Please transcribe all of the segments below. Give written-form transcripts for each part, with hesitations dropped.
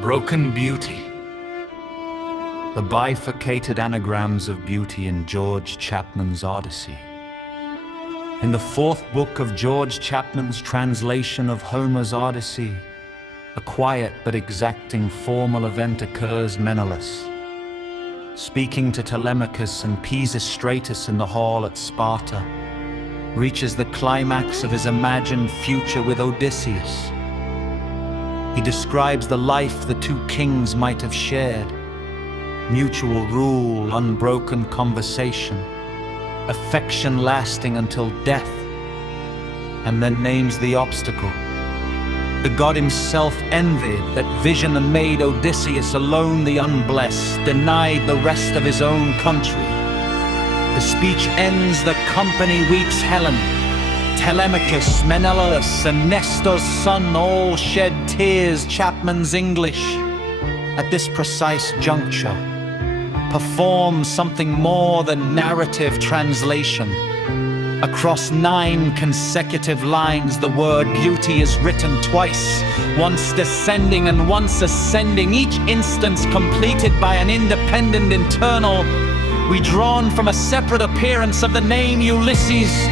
Broken beauty. The bifurcated anagrams of beauty in George Chapman's odYsseY. In the fourth book of George Chapman's translation of Homer's odYsseY, a quiet but exacting formal event occurs. Menelaus, speaking to Telemachus and Pisistratus in the hall at Sparta, reaches the climax of his imagined future with Odysseus. He describes the life the two kings might have shared: mutual rule, unbroken conversation, affection lasting until death, and then names the obstacle. The god himself envied that vision and made Odysseus alone the unblessed, denied the rest of his own country. The speech ends, the company weeps. Helen, Telemachus, Menelaus, and Nestor's son all shed tears. Chapman's English, at this precise juncture, performs something more than narrative translation. Across 9 consecutive lines, the word beauty is written twice, once descending and once ascending, each instance completed by an independent internal, redrawn from a separate appearance of the name Ulysses.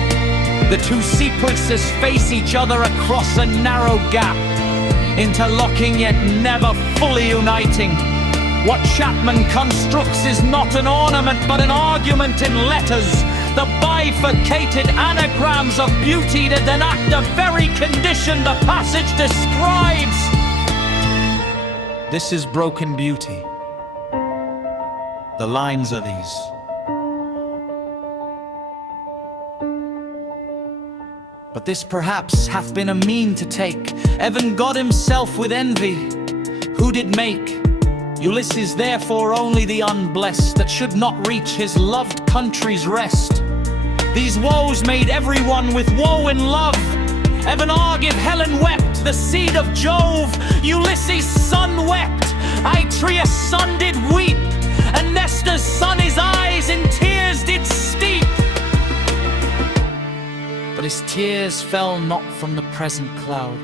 The two sequences face each other across a narrow gap, interlocking yet never fully uniting. What Chapman constructs is not an ornament but an argument in letters, the bifurcated anagrams of beauty that enact the very condition the passage describes. This is broken beauty. The lines are these: but this perhaps hath been a mean to take, even God himself with envy, who did make Ulysses therefore only the unblessed, that should not reach his loved country's rest. These woes made everyone with woe in love. Even Argive Helen wept, the seed of Jove. Ulysses' son wept, Atreus' son did weep, and Nestor's son his eyes in tears did steep. But his tears fell not from the present cloud.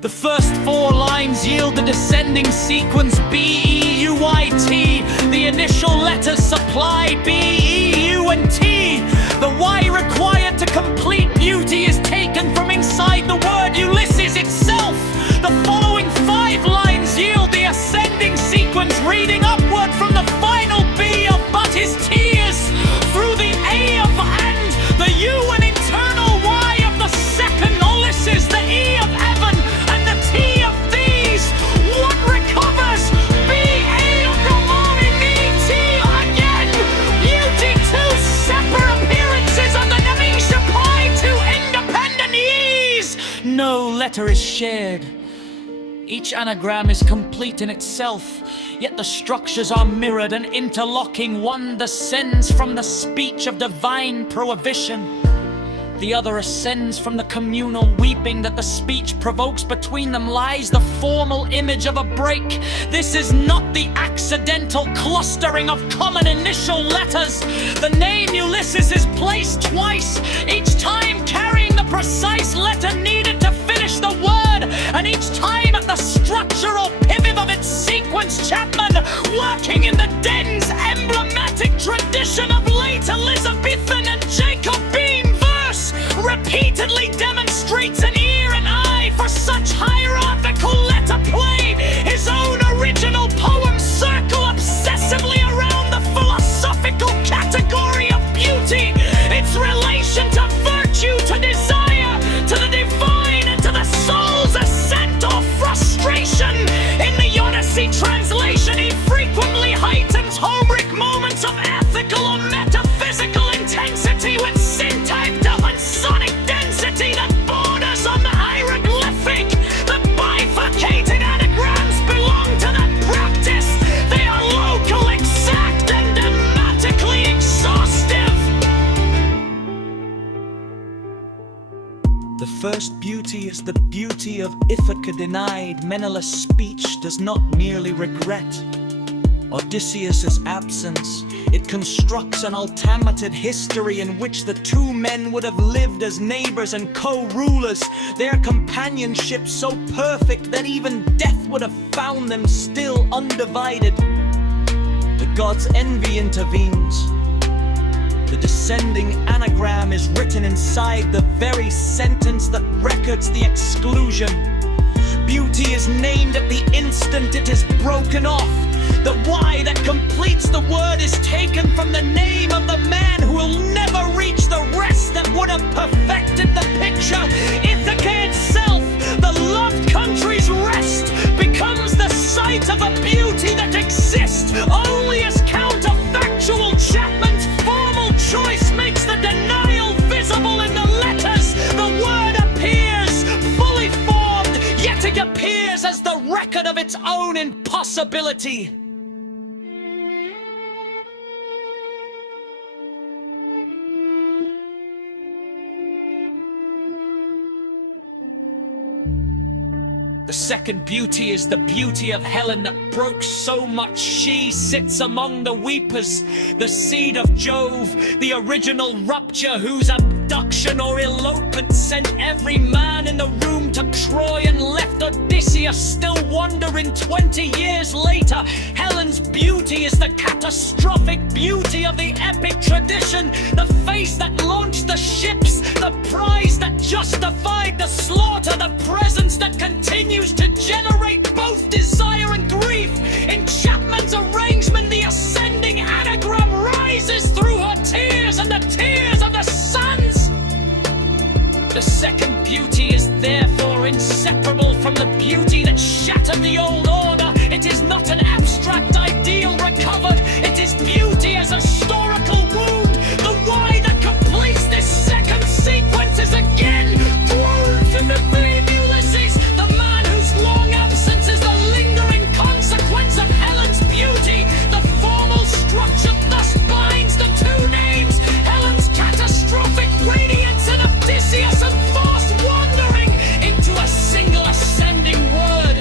The first 4 lines yield the descending sequence B-E-U-I-T. The initial letters supply B, E, U, and T. The Y required to complete beauty is taken from inside the word Ulysses itself. The following 5 lines yield the ascending sequence, reading upward from the final B of but his tears, through the A of and, the U and internal Y of the second Ulysses, the E of Evan, and the T of these. What recovers? B, A of Ramon, and E, T again. Beauty, 2 separate appearances of the Nemesia Pi, 2 independent E's. No letter is shared. Each anagram is complete in itself, yet the structures are mirrored and interlocking. One descends from the speech of divine prohibition. The other ascends from the communal weeping that the speech provokes. Between them lies the formal image of a break. This is not the accidental clustering of common initial letters. The name Ulysses is placed twice, each time carrying the precise letter needed to finish the word, and each time at the structural pivot of its sequence. Chapman, working in the dense emblematic tradition of late Elizabethan and Jacobine verse, repeatedly demonstrates an ear and eye for such hierarchical letter play. His own original poems circle obsessively around the philosophical category of beauty, its relation to virtue, to desire, to the divine, and to the soul's ascent or frustration. In the odYsseY translation, he frequently heightens Homeric moments of ethical or metaphysical intensity with syntyped up and sonic density that borders on the hieroglyphic. The bifurcated anagrams belong to that practice. They are local, exact, and thematically exhaustive. The first beauty is the beauty of Ithaca denied. Menelaus' speech does not merely regret, Odysseus's absence, it constructs an alternative history in which the two men would have lived as neighbors and co-rulers, their companionship so perfect that even death would have found them still undivided. The god's envy intervenes. The descending anagram is written inside the very sentence that records the exclusion. Beauty is named at the instant it is broken off. The Y that completes the word is taken from the name of the man who will never reach the rest that would have perfected the picture. Ithaca itself, the loved country's rest, becomes the site of a beauty that exists only as counterfactual. Chapman's formal choice makes the denial visible in the letters. The word appears fully formed, yet it appears as the record of its own impossibility. The second beauty is the beauty of Helen that broke so much she sits among the weepers, the seed of Jove, the original rupture whose abduction or elopement sent every man in the room to Troy and left Odysseus still wondering 20 years later. Helen's beauty is the catastrophic beauty of the epic tradition, the face that launched the ships, the prize that justified the slaughter, the presence that continues to generate both desire and grief. In Chapman's arrangement, the ascending anagram rises through her tears and the tears of the sons. The second beauty is therefore inseparable from the beauty that shattered the old order. It is not an abstract ideal recovered, it is beauty as a historical wound. The Y that completes this second sequence is again wound in the theme Ulysses, the man whose long absence is the lingering consequence of Helen's beauty. The formal structure thus binds the two names, Helen's catastrophic radiance and Odysseus' enforced wandering, into a single ascending word.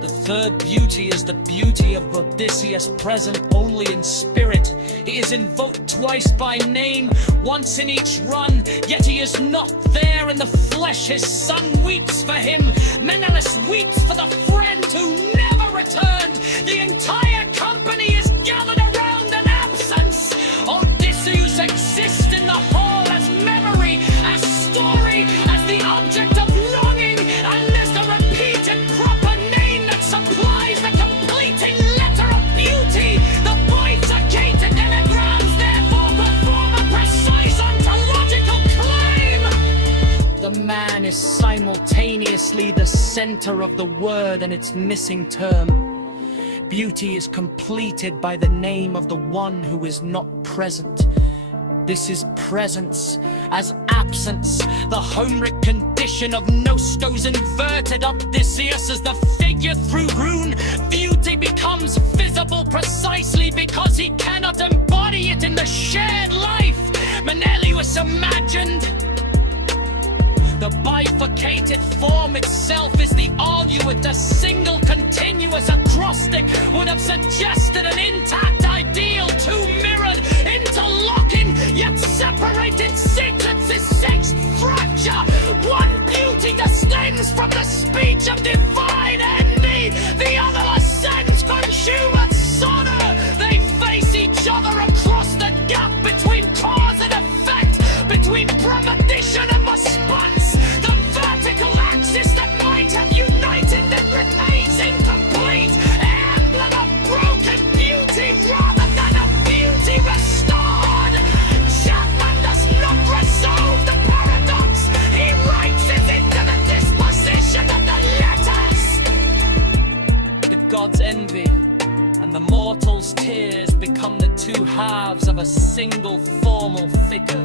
The third beauty is the beauty of Odysseus present only in spirit. He is invoked twice by name, once in each run, yet he is not there in the flesh. His son weeps for him, Menelaus weeps for the friend who never returned. The entire company is gathered around an absence. Odysseus exists in the hall as memory, as story, as the object of longing, and as the repeated proper name that supplies the completing letter of beauty. The bifurcated anagrams therefore perform a precise ontological claim. The man is simultaneously the center of the word and its missing term. Beauty is completed by the name of the one who is not present. This is presence as absence, the Homeric condition of Nosto's inverted Odysseus as the figure through rune. Beauty becomes visible precisely because he cannot embody it in the shared life Menelaus imagined. The bifurcated form itself is the argument. A single continuous acrostic would have suggested an intact ideal, two mirrored, interlocking, yet separated sentences, sixth fracture. One beauty descends from the speech of divine envy, the other ascends consummate sonor. They face each other across the gap between cause and effect, between premonition and response. The vertical axis that might have united them remains incomplete, emblem of broken beauty rather than a beauty restored. Chapman does not resolve the paradox, he writes it into the disposition of the letters. The god's envy and the mortal's tears become the two halves of a single formal figure.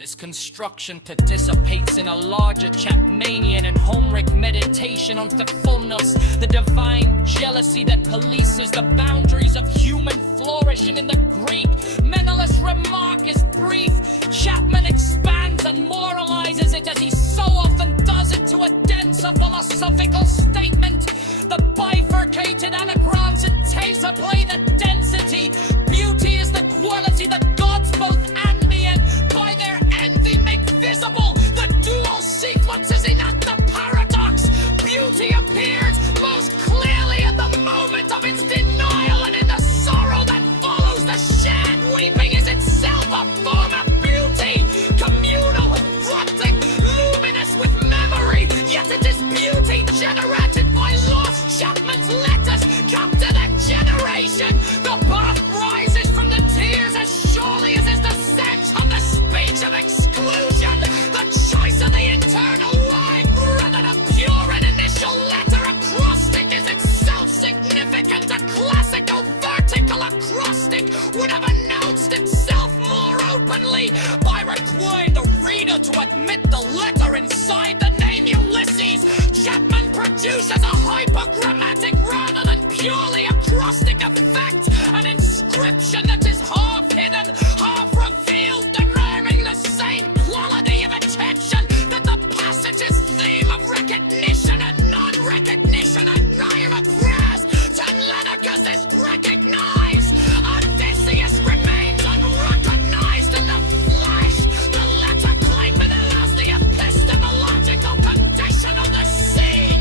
This construction participates in a larger Chapmanian and Homeric meditation on the fullness, the divine jealousy that polices the boundaries of human flourishing. In the Greek, Menelaus' remark is brief. Chapman expands and moralizes it, as he so often does, into a denser philosophical statement. The bifurcated anagrams intend to play the density. Beauty is the quality that gods both and me, and by their envy make visible the dual sequences in the paradox. Beauty appears most clearly in the moment of its denial, and in the sorrow that follows. The shared weeping is itself a form of beauty, communal, frantic, luminous with memory, yet it is beauty generated by lost. Chapman's letters come to the generation. The path rises from the tears as surely as is the sense of the speech of exclusion. The choice of the internal line rather than a pure and initial letter acrostic is itself significant. A classical vertical acrostic would have announced itself more openly by requiring the reader to admit the letter inside the name Ulysses. Chapman produces a hypergrammatic rather than purely acrostic effect, an inscription that is half hidden, half revealed, deriving the same quality of attention that the passage's theme of recognition and non-recognition and neither prayers to Lenicus is recognized. Odysseus remains unrecognized in the flesh. The letter claiming allows the epistemological condition of the scene.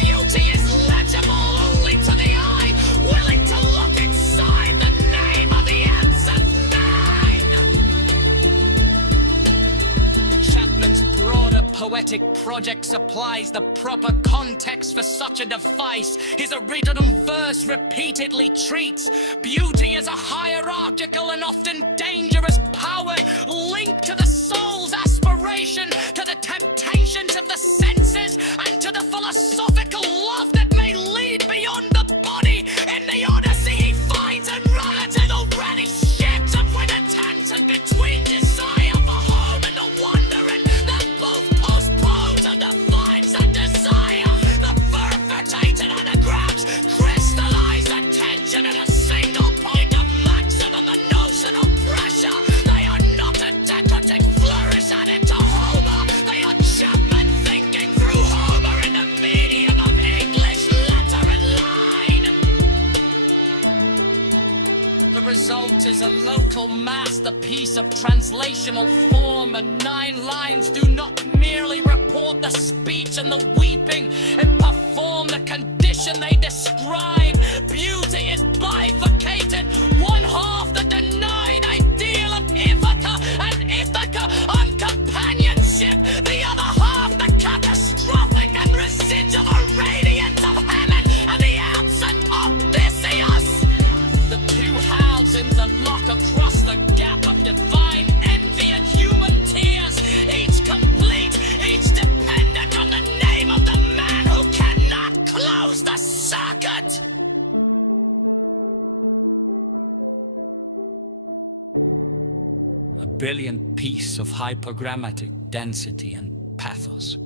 Beauty is legible only to the eye, willing to look inside the name of the absent man. Chapman's broader poetic project supplies the proper context for such a device. His original verse repeatedly treats beauty as a hierarchical and often dangerous power linked to the soul's aspiration, to the temptations of the senses, and to the philosophical love that may lead beyond the body. In the Odyssey he finds a relative already shaped up with a tension between desire for home and the wandering that both postpones and defines the desire. The perverted anagrams crystallize the tension at a single point of maximum emotional pressure. They are not a decorative flourish added to Homer. They are Chapman thinking through Homer in the medium of English letter and line. The result is a local masterpiece of translational form, and 9 lines do not merely report the speech and the weeping and perform the condition they describe. Beauty is bifurcated, one half the denied ideal of Ithaca and Ithaca on companionship, the other half the catastrophic and residual radiance of Hammond and the absent Odysseus. The two halves interlock across the gap of divine envy and human tears, each complete, each dependent on the name of the man who cannot close the circuit. A brilliant piece of hypergrammatic density and pathos.